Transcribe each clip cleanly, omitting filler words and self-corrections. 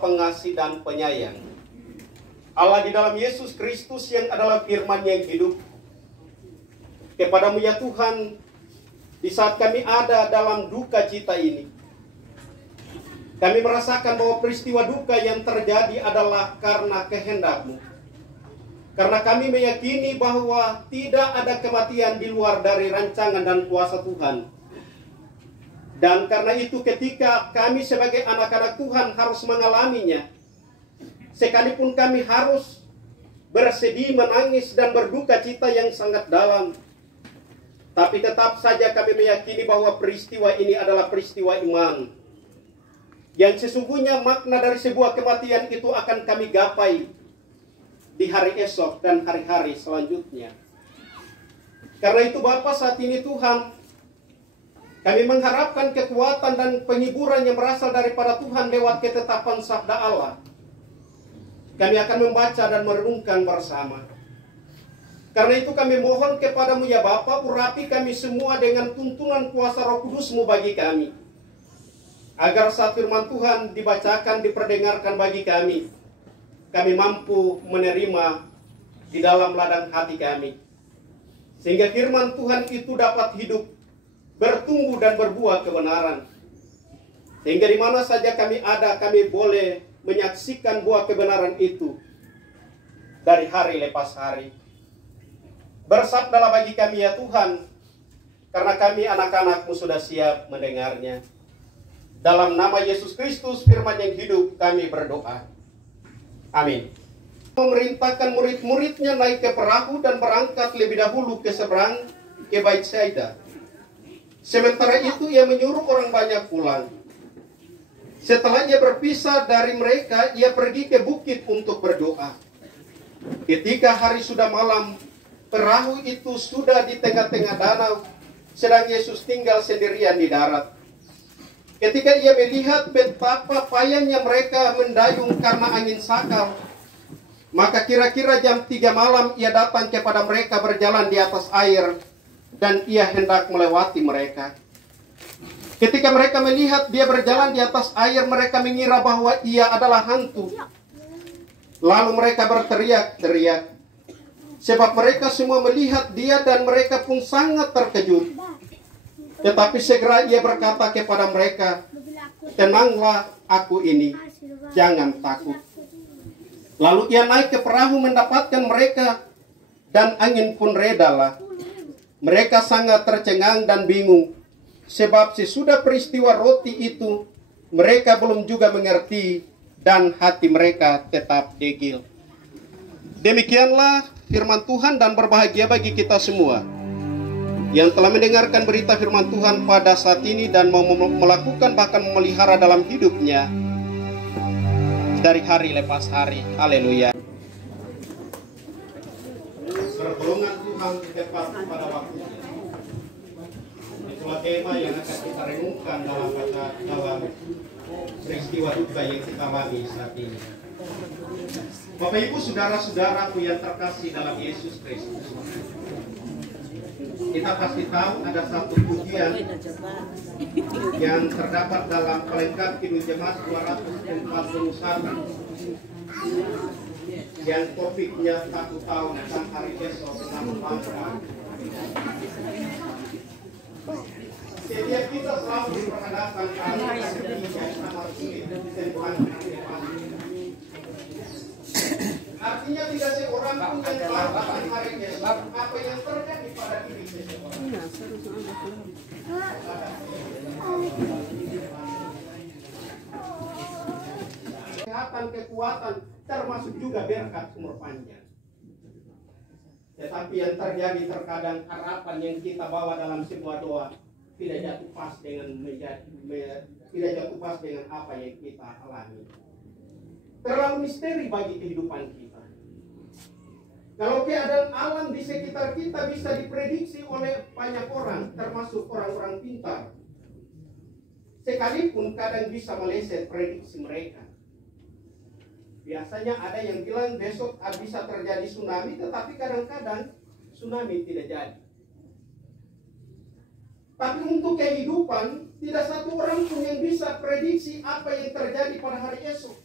Allah pengasih dan penyayang. Allah di dalam Yesus Kristus yang adalah firman yang hidup. Kepadamu ya Tuhan, di saat kami ada dalam duka cita ini, kami merasakan bahwa peristiwa duka yang terjadi adalah karena kehendak-Mu. Karena kami meyakini bahwa tidak ada kematian di luar dari rancangan dan kuasa Tuhan. Dan karena itu ketika kami sebagai anak-anak Tuhan harus mengalaminya, sekalipun kami harus bersedih, menangis, dan berduka cita yang sangat dalam, tapi tetap saja kami meyakini bahwa peristiwa ini adalah peristiwa iman. Yang sesungguhnya makna dari sebuah kematian itu akan kami gapai di hari esok dan hari-hari selanjutnya. Karena itu Bapa, saat ini Tuhan, kami mengharapkan kekuatan dan penghiburan yang berasal daripada Tuhan lewat ketetapan sabda Allah. Kami akan membaca dan merenungkan bersama. Karena itu kami mohon kepadamu ya Bapa, urapi kami semua dengan tuntunan kuasa Roh Kudus-Mu bagi kami. Agar saat firman Tuhan dibacakan, diperdengarkan bagi kami mampu menerima di dalam ladang hati kami. Sehingga firman Tuhan itu dapat hidup, bertumbuh dan berbuah kebenaran. Sehingga di mana saja kami ada, kami boleh menyaksikan buah kebenaran itu dari hari lepas hari. Bersabdalah bagi kami ya Tuhan, karena kami anak-anak-Mu sudah siap mendengarnya. Dalam nama Yesus Kristus, firman yang hidup, kami berdoa. Amin. Memerintahkan murid-muridnya naik ke perahu dan berangkat lebih dahulu ke seberang, ke Betsaida. Sementara itu ia menyuruh orang banyak pulang. Setelah ia berpisah dari mereka, ia pergi ke bukit untuk berdoa. Ketika hari sudah malam, perahu itu sudah di tengah-tengah danau, sedang Yesus tinggal sendirian di darat. Ketika ia melihat betapa payahnya mereka mendayung karena angin sakal, maka kira-kira jam 3 malam ia datang kepada mereka berjalan di atas air, dan ia hendak melewati mereka. Ketika mereka melihat dia berjalan di atas air, mereka mengira bahwa ia adalah hantu. Lalu mereka berteriak-teriak, sebab mereka semua melihat dia dan mereka pun sangat terkejut. Tetapi segera ia berkata kepada mereka, "Tenanglah, aku ini, jangan takut." Lalu ia naik ke perahu mendapatkan mereka, dan angin pun redalah. Mereka sangat tercengang dan bingung, sebab sesudah peristiwa roti itu, mereka belum juga mengerti, dan hati mereka tetap degil. Demikianlah firman Tuhan, dan berbahagia bagi kita semua yang telah mendengarkan berita firman Tuhan pada saat ini dan mau melakukan bahkan memelihara dalam hidupnya dari hari lepas hari. Haleluya. Pertolongan Tuhan tepat pada waktunya. Itulah tema yang akan kita renungkan dalam peristiwa duka yang kita alami saat ini. Bapak Ibu, saudara-saudaraku yang terkasih dalam Yesus Kristus, kita pasti tahu ada satu pujian yang terdapat dalam pelengkap Kidung Jemaat 241 yang topiknya 1 tahun dan hari esok bersama bangsa. Setiap kita selalu diperhadapkan kali yang sangat sulit disembuhkan. Artinya tidak seorang pun yang tahu akan hari esok apa yang terjadi pada diri seseorang. Kesehatan, kekuatan, termasuk juga berkat umur panjang. Tetapi yang terjadi terkadang harapan yang kita bawa dalam sebuah doa tidak jatuh pas dengan apa yang kita alami. Terlalu misteri bagi kehidupan kita. Kalau keadaan alam di sekitar kita bisa diprediksi oleh banyak orang, termasuk orang-orang pintar, sekalipun kadang bisa meleset prediksi mereka. Biasanya ada yang bilang besok bisa terjadi tsunami, tetapi kadang-kadang tsunami tidak jadi. Tapi untuk kehidupan, tidak satu orang pun yang bisa prediksi apa yang terjadi pada hari esok.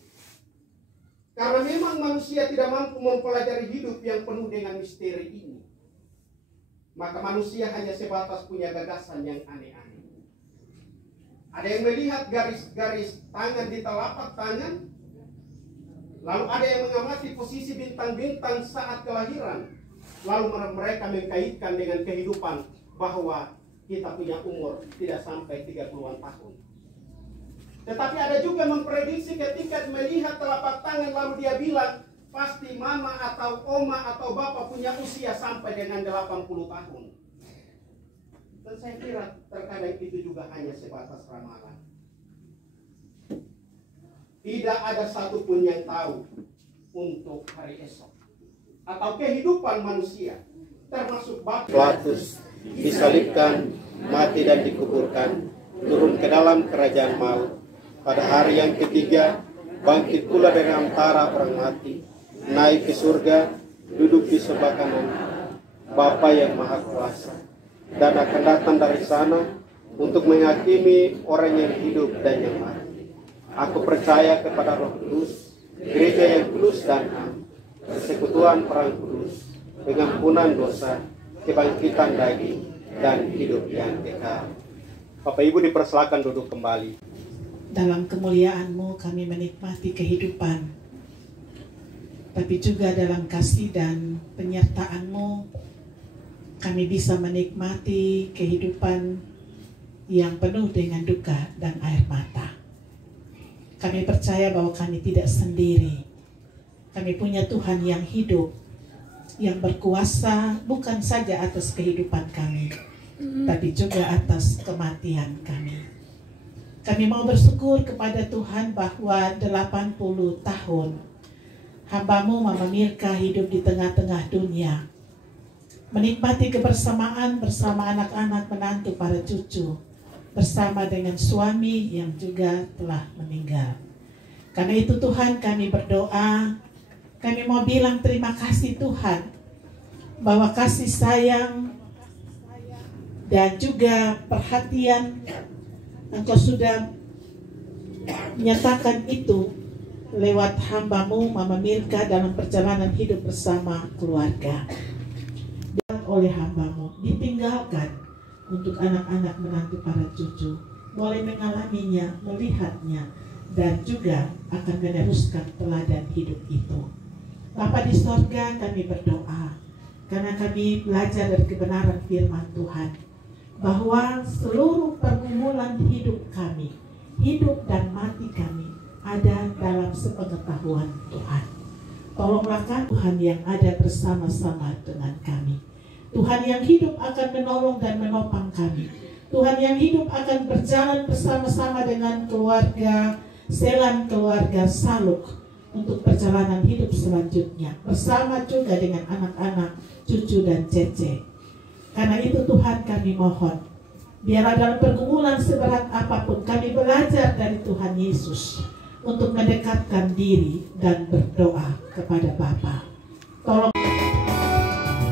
Karena memang manusia tidak mampu mempelajari hidup yang penuh dengan misteri ini. Maka manusia hanya sebatas punya gagasan yang aneh-aneh. Ada yang melihat garis-garis tangan di telapak tangan. Lalu ada yang mengamati posisi bintang-bintang saat kelahiran. Lalu mereka mengkaitkan dengan kehidupan bahwa kita punya umur tidak sampai 30-an tahun. Tetapi ada juga memprediksi ketika melihat telapak tangan lalu dia bilang, pasti mama atau oma atau bapak punya usia sampai dengan 80 tahun. Dan saya kira terkadang itu juga hanya sebatas ramalan. Tidak ada satupun yang tahu untuk hari esok atau kehidupan manusia, termasuk Pilatus disalibkan, mati dan dikuburkan, turun ke dalam kerajaan maut. Pada hari yang ketiga, bangkit pula dari antara orang mati, naik ke surga, duduk di sebelah kanan Bapa yang Maha Kuasa, dan akan datang dari sana untuk menghakimi orang yang hidup dan yang mati. Aku percaya kepada Roh Kudus, gereja yang kudus dan am, persekutuan orang kudus, pengampunan dosa, kebangkitan daging, dan hidup yang kekal. Bapak Ibu dipersilakan duduk kembali. Dalam kemuliaan-Mu kami menikmati kehidupan, tapi juga dalam kasih dan penyertaan-Mu kami bisa menikmati kehidupan yang penuh dengan duka dan air mata. Kami percaya bahwa kami tidak sendiri. Kami punya Tuhan yang hidup, yang berkuasa bukan saja atas kehidupan kami, tapi juga atas kematian kami. Kami mau bersyukur kepada Tuhan bahwa 80 tahun hamba-Mu Mama Mirka hidup di tengah-tengah dunia, menikmati kebersamaan bersama anak-anak, menantu, para cucu, bersama dengan suami yang juga telah meninggal. Karena itu Tuhan, kami berdoa, kami mau bilang terima kasih Tuhan, bahwa kasih sayang dan juga perhatian Engkau sudah menyatakan itu lewat hamba-Mu Mama Mirka dalam perjalanan hidup bersama keluarga. Dan oleh hamba-Mu ditinggalkan untuk anak-anak, menantu, para cucu boleh mengalaminya, melihatnya, dan juga akan meneruskan teladan hidup itu. Bapa di sorga, kami berdoa karena kami belajar dari kebenaran firman Tuhan, bahwa seluruh pergumulan hidup kami, hidup dan mati kami, ada dalam sepengetahuan Tuhan. Tolonglah Tuhan yang ada bersama-sama dengan kami. Tuhan yang hidup akan menolong dan menopang kami. Tuhan yang hidup akan berjalan bersama-sama dengan keluarga Selan, keluarga Saluk, untuk perjalanan hidup selanjutnya, bersama juga dengan anak-anak, cucu dan cece. Karena itu Tuhan kami mohon, biarlah dalam pergumulan seberat apapun kami belajar dari Tuhan Yesus untuk mendekatkan diri dan berdoa kepada Bapa. Tolong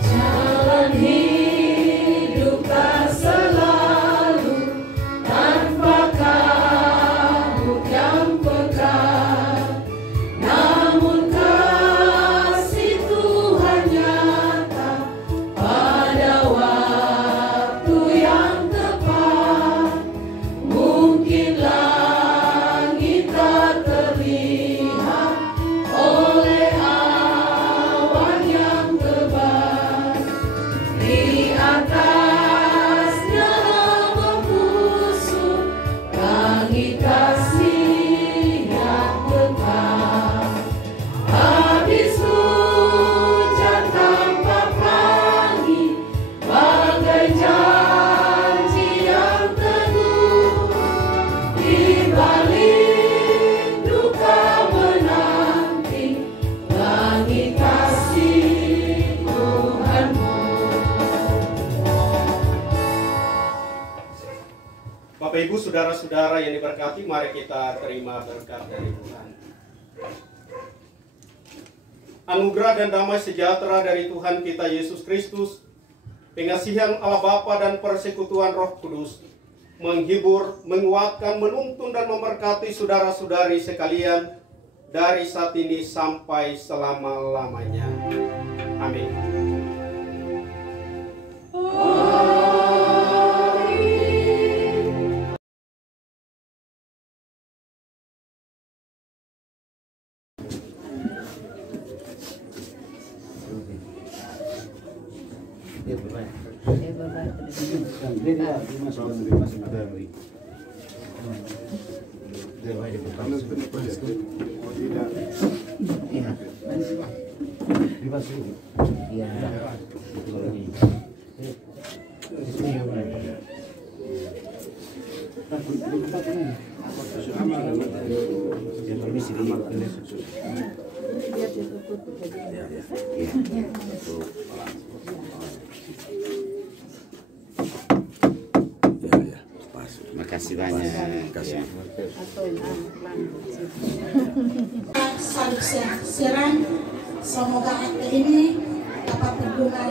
jalan hidup tak selalu tanpa kabut yang pekat, namun kasih Tuhan nyata pada waktu yang tepat. Mungkin langit tak terlihat oleh awan yang tebal, di atasnya membusuk langit kasih yang kekal. Habis hujan tanpa pelangi, bagai janji yang teguh, di balik duka menanti langit kasih Tuhanmu. Bapak Ibu, saudara-saudara yang diberkati, mari kita terima berkat dari Tuhan. Anugerah dan damai sejahtera dari Tuhan kita Yesus Kristus, pengasihan Allah Bapa dan persekutuan Roh Kudus menghibur, menguatkan, menuntun dan memberkati saudara-saudari sekalian, dari saat ini sampai selama-lamanya. Amin. Makasih banyak. Saling serang, semoga akte ini dapat berguna